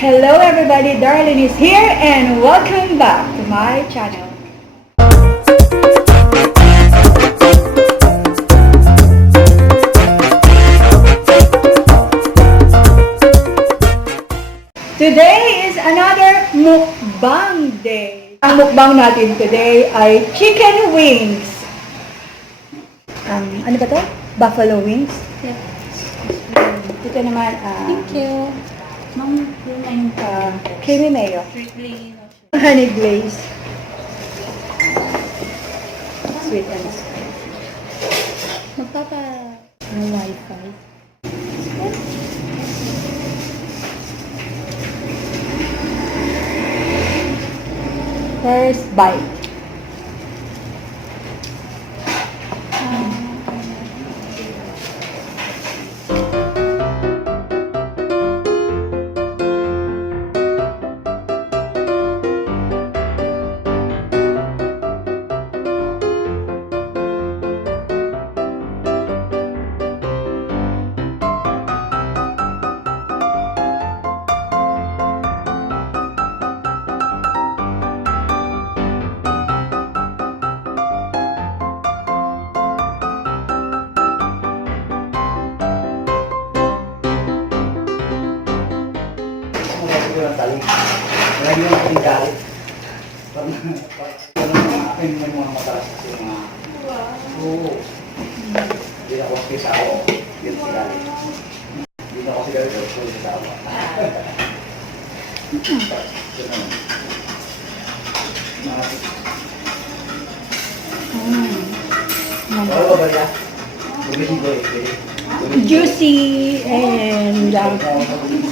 Hello everybody, Darlene is here and welcome back to my channel. Today is another mukbang day. Ang mukbang natin today ay chicken wings. Ano ba to? Buffalo wings? Yep. Ito naman, Thank you. creamy mayo. Strictly. Honey glazed. Sweet and spicy. Magpapa no wifi. First bite. Lagi mo natin galit. Akin may mga matalas kasi mga... Oo. Hindi na ako kasi ako. Hindi na kasi galit. Hindi na kasi galit. Hindi na ako. Ano ba ba? Juicy and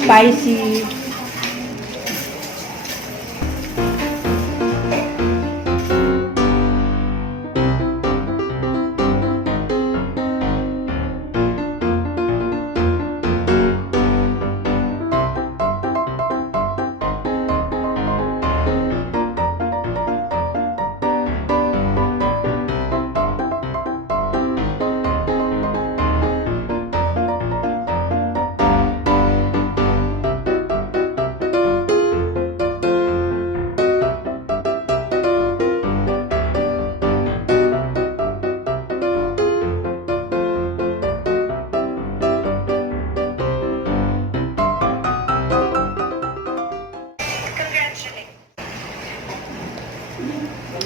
spicy.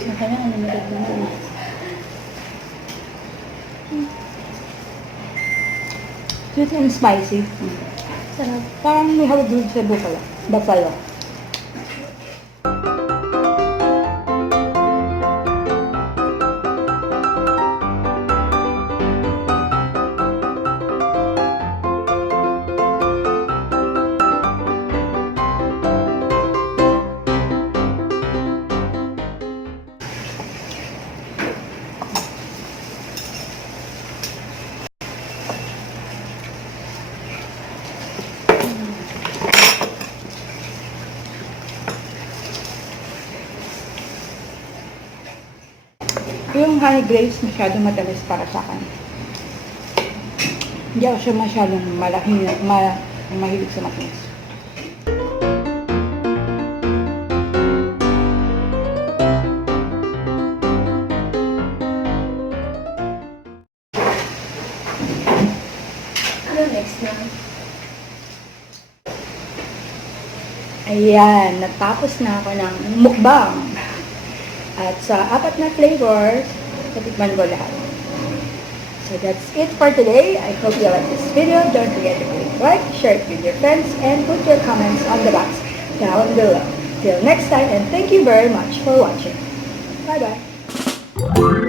Makanya unlimited na. Sweet and spicy. Sarap. Parang may hawag doon sa buffalo. Yung honey glaze masyadong matamis para sa akin. Hindi ako siya masyadong mahilig sa matamis. Ano next na? Ayan, natapos na ako ng mukbang. At sa 4 na flavors, natikman ko lahat. So that's it for today. I hope you like this video. Don't forget to click like, share it with your friends, and put your comments on the box down below. Till next time, and thank you very much for watching. Bye-bye.